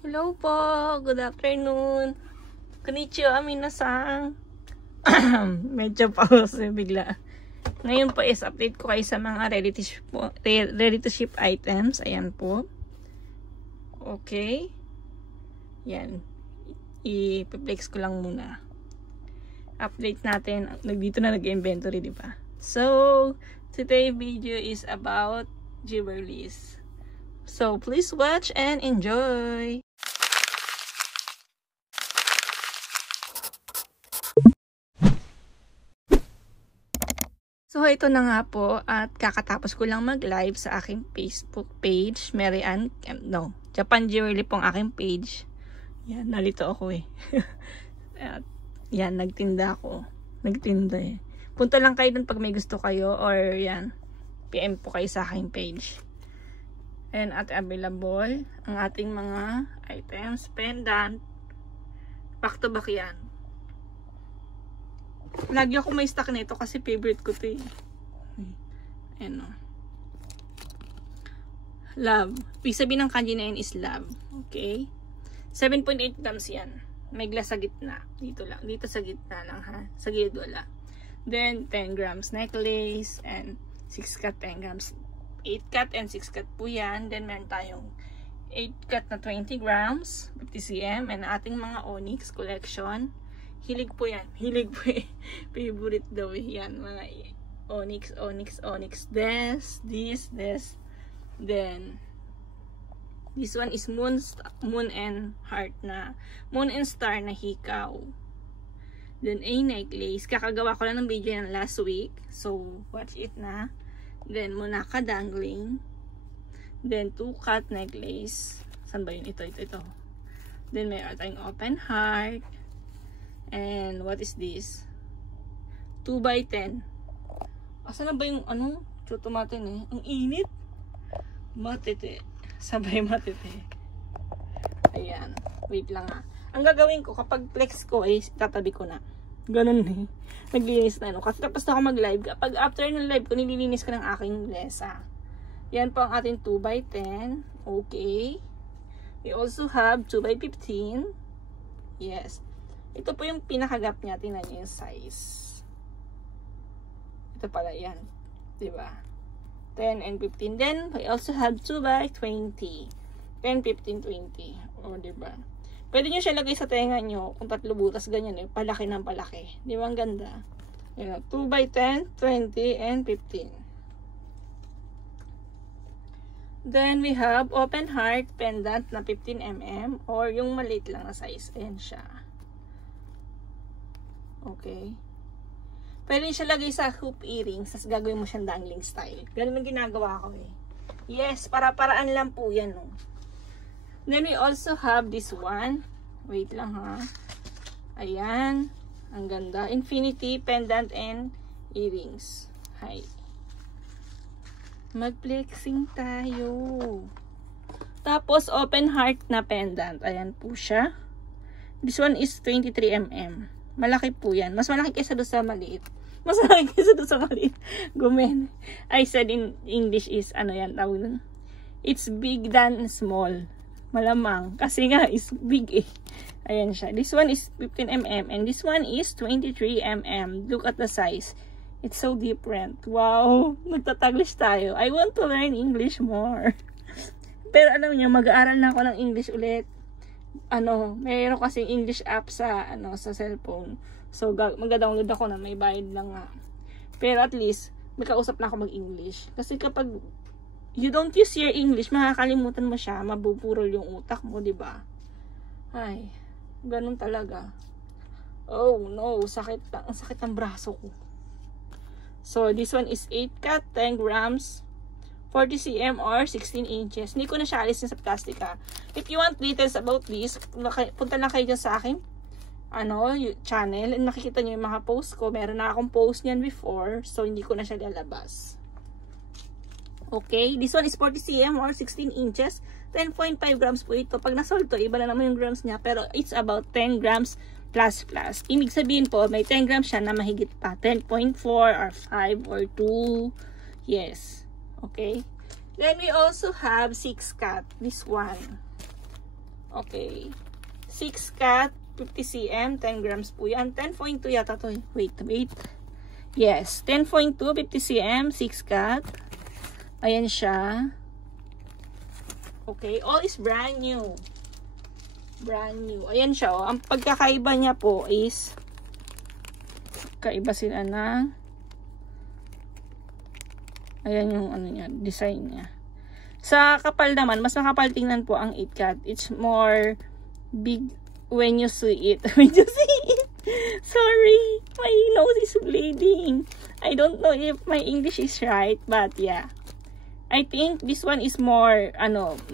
Hello po, good afternoon. Konnichiwa minasan. Medyo pause bigla. Ngayon po is update ko kayo sa mga ready to ship items. Ayan po. Okay. Yan. I-flex ko lang muna. Update natin. Dito na nag-inventory, di ba? So, today's video is about jewelries. So, please watch and enjoy. So, ito na nga po at kakatapos ko lang mag-live sa aking Facebook page, Japan Jewelry pong aking page. Yan, nalito ako eh. At, yan, nagtinda ako. Nagtinda eh. Punta lang kayo dun pag may gusto kayo or yan, PM po kayo sa aking page. And at available ang ating mga items, pendant, back to back yan. Lagi ako may stock nito kasi favorite ko ito eh. Ayan o. Love. Ibig sabihin ng kanji na yun is love. Okay? 7.8 grams yan. May glass sa gitna. Dito lang. Dito sa gitna lang ha. Sa gilid wala. Then 10 grams necklace and 6 cut 10 grams. 8 cut and 6 cut po yan. Then meron tayong 8 cut na 20 grams. 50 cm. And ating mga onyx collection. Hilig po yan. Hilig po eh. Favorite daw eh. Yan. Mga onyx. This. Then, this one is moon and heart na. Moon and star na hikaw. Then, a necklace. Kakagawa ko lang ng video yan last week. So, watch it na. Then, Monaka dangling. Then, 2 cut necklace. Saan ba yun? Ito. Then, mayroon tayong open heart. And what is this? 2x10. Asa na ba yung ano? Tutumatin eh. Ang init. Matete. Sabay matete. Ayan. Wait lang ha. Ang gagawin ko kapag flex ko ay tatabi ko na. Ganun eh. Naglilinis na ano. Kasi tapos na ako mag-live. Kapag after ng live ko, nililinis ko ng aking lesa. Yan po ang ating 2x10. Okay. We also have 2x15. Yes. Ito po yung pinakagap niya. Tingnan niyo yung size. Ito pala yan. Diba? 10 and 15. Then, we also have 2x20. 10, 15, 20. O, diba? Pwede nyo siya lagay sa tenga nyo. Kung 3 butas, ganyan eh. Palaki ng palaki. Di ba ang ganda? 2x10, 20, and 15. Then, we have open heart pendant na 15mm or yung maliit lang na size. Ayan siya. Okay. Pwede siya lagay sa hoop earrings, tapos gagawin mo siyang dangling style. Ganun ang ginagawa ko eh. Yes, para-paraan lang po yan. No? Then we also have this one. Wait lang ha. Ayan. Ang ganda. Infinity pendant and earrings. Hi. Mag-flexing tayo. Tapos open heart na pendant. Ayan po siya. This one is 23mm. Malaki po yan. Mas malaki kaysa doon sa maliit. Gumen. I said in English is, ano yan, tawag nun? It's big than small. Malamang. Kasi nga, is big eh. Ayan siya. This one is 15mm and this one is 23mm. Look at the size. It's so different. Wow. Nagtataglish tayo. I want to learn English more. Pero alam niyo, mag-aaral na ako ng English ulit. Mayroon kasi English app sa sa cellphone. So mag-download ako na may bayad lang nga. Pero at least may kausap na ako mag-English. Kasi kapag you don't use your English, makakalimutan mo siya, mabupurol yung utak mo, 'di ba? Ay, ganun talaga. Oh no, sakit ang braso ko. So this one is 8 cut 10 grams. 40 cm or 16 inches. Hindi ko na siya alisin sa plastic ha. If you want details about this, punta lang kayo dyan sa aking channel. And makikita nyo yung mga post ko. Meron na akong post niyan before. So, hindi ko na siya lalabas. Okay. This one is 40 cm or 16 inches. 10.5 grams po ito. Pag nasold to, iba na naman yung grams niya. Pero it's about 10 grams plus. Ibig sabihin po, may 10 grams siya na mahigit pa. 10.4 or 5 or 2. Yes. Okay. Then we also have 6 cut. This one. Okay. 6 cat, 50 cm, 10 grams po yan. 10.2 yata to. Wait. Yes, 10.2, 50 cm, 6 cat. Ayan siya. Okay, all is brand new. Brand new. Ayan siya, oh. Ang pagkakaiba niya po is kaiba sila na ayan yung ano niya, design niya. Sa kapal naman, mas makapal tingnan po ang 8 cat. It's more big when you see it. When you see it. Sorry, my nose is bleeding. I don't know if my English is right, but yeah. I think this one is more,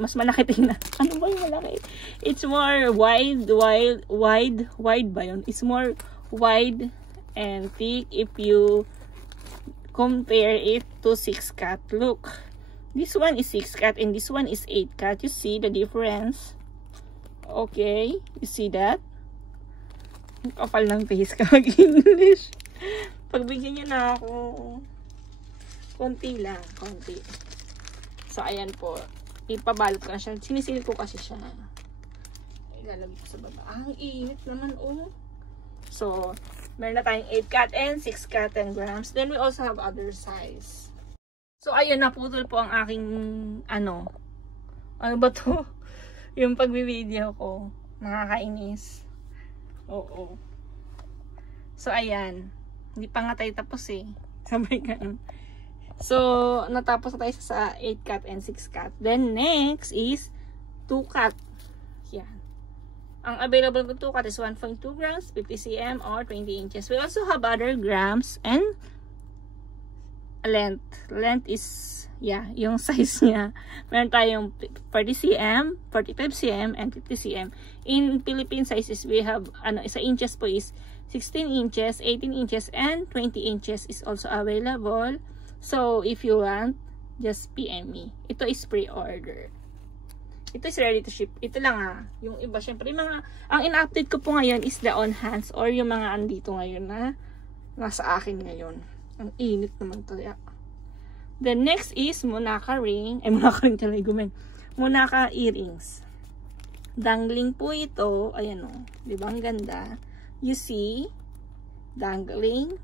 mas malaki tingnan. Ano ba yung malaki? It's more wide ba yun? It's more wide and thick if you compare it to 6 cat. Look, this one is 6 cat and this one is 8 cat. You see the difference? Okay, you see that? Kapal ng face ka mag-English. Pagbigyan niyo na ako. Konti lang, konti. So, ayan po. Ipabalot ko na siya. Sinisilip ko kasi siya. Ilalagay ko sa baba. Ang init naman, oh. So, meron na tayong 8 cat and 6 cat 10 grams. Then, we also have other size. So, ayun, naputol po ang aking, ano ba to? Yung pagbibideo ko. Nakakainis. Oo. So, ayan. Hindi pa nga tayo tapos eh. Sabay ganun. So, natapos na tayo sa 8 cat and 6 cat. Then, next is 2 cat. Yan. Ang available ko 2 cat is 1.2 grams, 50 cm, or 20 inches. We also have other grams and length. Length is, yeah, yung size niya. Meron tayong 40 cm, 45 cm, and 50 cm. In Philippine sizes, we have, sa inches po is 16 inches, 18 inches, and 20 inches is also available. So, if you want, just PM me. Ito is pre-order. Ito is ready to ship. Ito lang yung iba, syempre, ang in-update ko po ngayon is the on hands or yung mga andito ngayon na nasa akin ngayon. Ang init naman to. Yeah. The next is Monaca ring. Monaca ring talaga gumen. Monaca earrings. Dangling po ito. Ayan o. Diba ang ganda? You see? Dangling.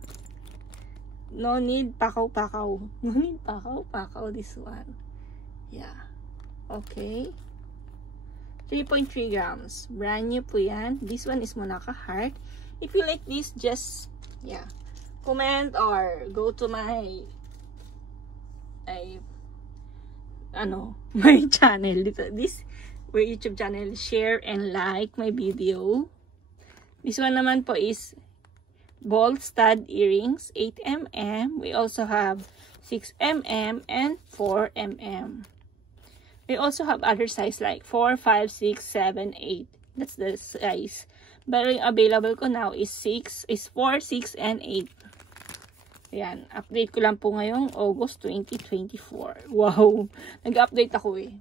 No need pakaw-pakaw. No need pakaw-pakaw this one. Yeah. Okay. 3.3 grams. Brand new po yan. This one is Monaca heart. If you like this, just, yeah, comment or go to my my channel. This YouTube channel. Share and like my video. This one naman po is Bold stud earrings, 8mm. We also have 6mm and 4mm. We also have other size like 4, 5, 6, 7, 8. That's the size. But available ko now is 4, 6, and 8. Ayan. Update ko lang po ngayong August 2024. Wow. Nag-update ako eh.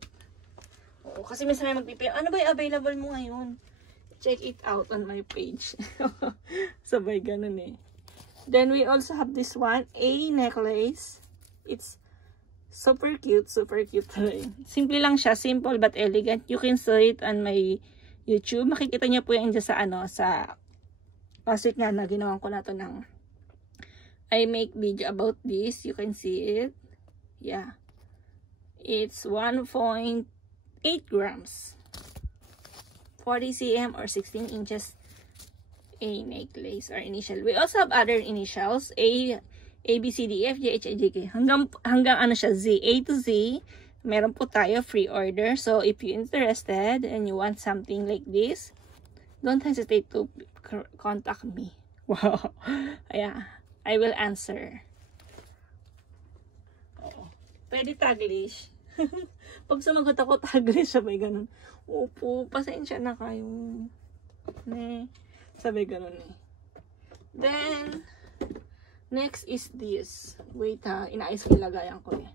Oo, kasi minsan may magpipila. Ano ba yung available mo ngayon? Check it out on my page. Sabay ganun eh. Then we also have this one, a necklace. It's super cute talaga. Simple lang siya, simple but elegant. You can see it on my YouTube. Makikita niyo po yan dyan sa last week nga na ginawan ko na to ng I make video about this. You can see it. Yeah. It's 1.8 grams. 40 cm or 16 inches a necklace or initial. We also have other initials. A, B, C, D, E, F, G, H, I, J, K. Hanggang ano siya, Z. A to Z. Meron po tayo free order. So, if you're interested and you want something like this, don't hesitate to contact me. Wow. Yeah. I will answer. Oo. Pwede Taglish. Pag sumagot ako Taglish, sabay ganun. Opo, pasensya na kayo. Sabay ganun eh. Then, next is this. Wait inaayos ko ilagayan ko eh.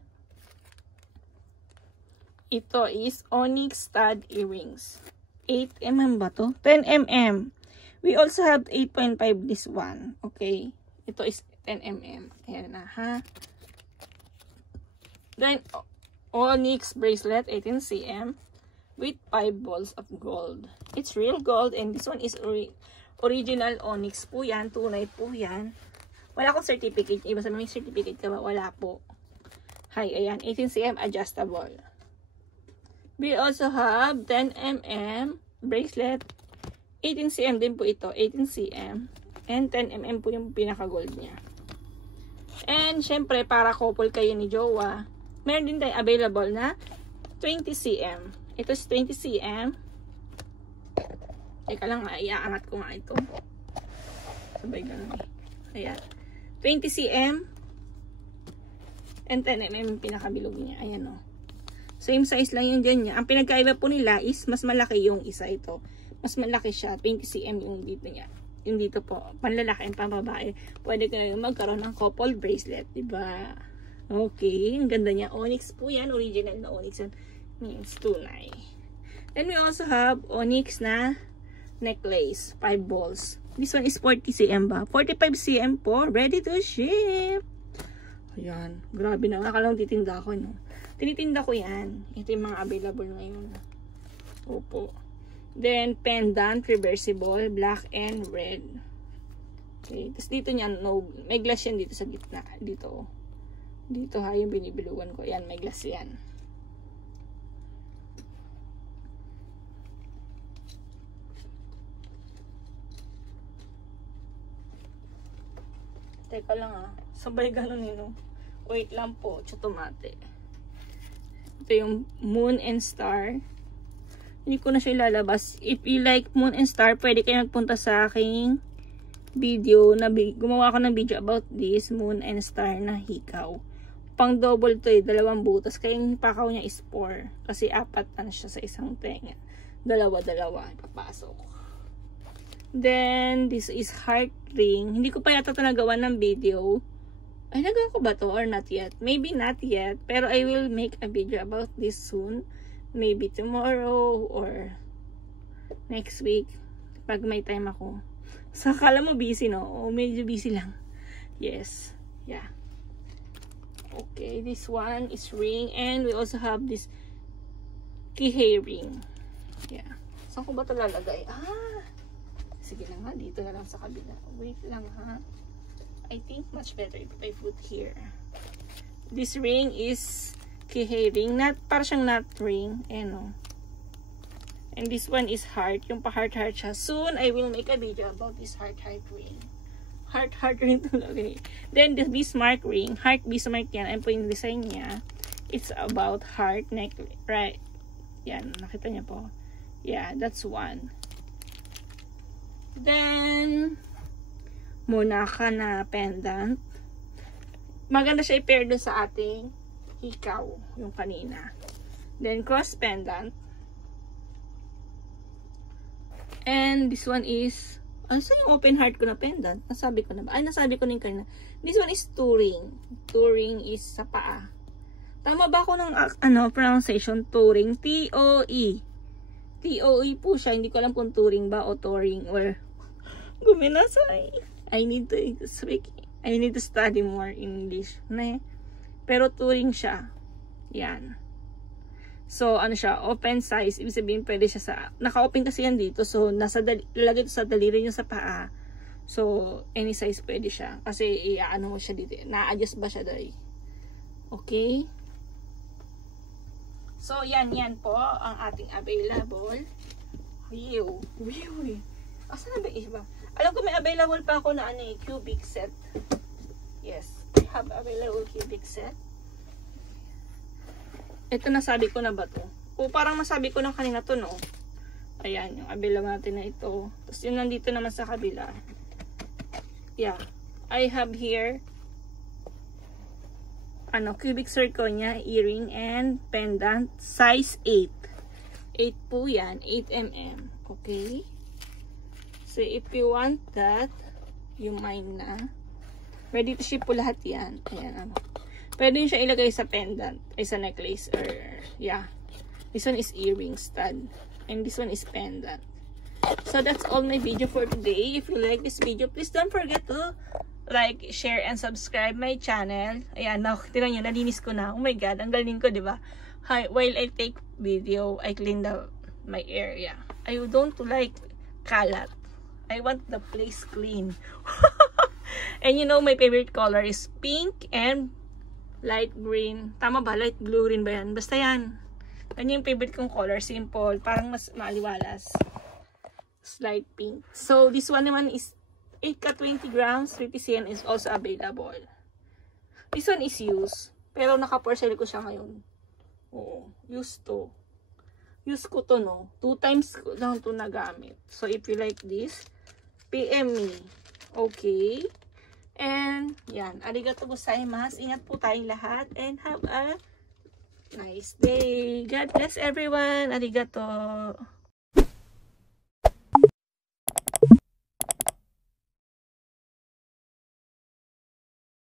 Ito is Onyx stud earrings. 8mm ba to? 10mm. We also have 8.5 this one. Okay. Ito is 10mm. Ayan na ha. Then, Onyx bracelet, 18cm. with 5 balls of gold. It's real gold, and this one is original onyx po yan. Tunay po yan. Wala akong certificate. Iba sabi may certificate ka ba? Wala po. Hi, ayan. 18 cm adjustable. We also have 10 mm bracelet. 18 cm din po ito. 18 cm. And 10 mm po yung pinaka-gold niya. And, syempre, para couple kayo ni jowa, meron din tayo available na 20 cm. Ito is 20 cm. Teka lang, iaangat ko nga ito. Sabay ganun eh. Ayan. 20 cm. And 10 mm yung pinakabilog niya. Ayan o. Same size lang yung dyan niya. Ang pinagkaiba po nila is mas malaki yung isa ito. Mas malaki siya. 20 cm yung dito niya. Yung dito po. Panlalaki and pambabae. Pwede kayo magkaroon ng couple bracelet. Diba? Okay. Ang ganda niya. Onyx po yan. Original na onyx yan. Means tunay. Then we also have onyx na necklace. 5 balls. This one is 40 cm ba? 45 cm po. Ready to ship. Ayan. Grabe na. Akalang titinda ko, no? Tinitinda ko yan. Ito yung mga available ngayon. Opo. Then, pendant, reversible, black and red. Okay. Tapos dito niyan, no, may glass yan dito sa gitna. Dito. Dito ha, yung binibilugan ko. Yan, may glass yan. Teka lang ah. Sabay ganun yun. Wait lang po. Chutomate. Ito yung moon and star. Hindi ko na siya ilalabas. If you like moon and star, pwede kayo magpunta sa aking video. Gumawa ko ng video about this moon and star na hikaw. Pang double to eh. 2 butas. Kaya yung pakaw niya is 4. Kasi 4 na siya sa isang tenga. 2 ipapasok. Then, this is heart ring. Hindi ko pa yata ito nagawa ng video. Ay, nagawa ko ba to or not yet? Maybe not yet. Pero I will make a video about this soon. Maybe tomorrow or next week. Pag may time ako. So, akala mo busy, no? O, medyo busy lang. Yes. Yeah. Okay, this one is ring. And we also have this kihei ring. Yeah. Saan ko ba ito lalagay? Sige lang ha, dito na lang sa kabila. Wait lang ha. I think much better if I put here. This ring is kihei ring. Para siyang nut ring. Ano. And this one is heart. Yung pa-heart-heart siya. Soon, I will make a video about this heart-heart ring. Heart-heart ring talaga eh. Then, the Bismarck ring. Heart Bismarck yan. Ano po yung design niya. It's about heart necklace. Right. Yan. Nakita niya po. Yeah, that's one. Then, Monaka na pendant. Maganda siya i-pair doon sa ating hikaw, yung kanina. Then, cross pendant. And, this one is, sa yung open heart ko na pendant? Nasabi ko na ba? Ay, nasabi ko na yung kanina. This one is touring. Touring is sa paa. Tama ba ako ng, pronunciation? Touring. T-O-E. T-O-E po siya. Hindi ko alam kung touring ba o touring or guminasay. I need to study more English. Pero touring siya. Yan. So, ano siya, open size. Ibig sabihin, pwede siya sa, naka-open kasi yan dito. So, lalagay ito sa daliri niyo sa paa. So, any size pwede siya. Kasi, ano mo siya dito. Na-adjust ba siya doy? Okay? So, yan po ang ating available. Wiw. Asan na ba iba? Alam ko may available pa ako na cubic set. Yes, I have available cubic set. Ito nasabi ko na ba to? O parang nasabi ko na kanina to, no? Ayan, yung available natin na ito. Tapos yun nandito naman sa kabila. Yeah, I have here cubic zirconia earring and pendant size 8. 8 po yan, 8 mm. Okay? So, if you want that, you mind na. Ready to ship po lahat yan. Ayan, pwede nyo siya ilagay sa pendant, ay sa necklace, or, yeah. This one is earring stud. And this one is pendant. So, that's all my video for today. If you like this video, please don't forget to like, share, and subscribe my channel. Ayan, tinan nyo, nalinis ko na. Oh my God, ang galing ko, diba? while I take video, I clean my area. I don't like kalat. I want the place clean. And you know, my favorite color is pink and light green. Tama ba? Light blue rin ba yan? Basta yan. Yan yung favorite kong color. Simple. Parang mas maliwalas. Light pink. So, this one naman is 8 ka 20 grams. 30 cm is also available. This one is used. Pero naka-parcel ko siya ngayon. Oo. Used to. Use ko to, no? 2 times ko lang to nagamit. So, if you like this, PM me. Okay? And, yan. Arigatou gozaimasu. Ingat po tayong lahat. And have a nice day. God bless everyone. Arigato.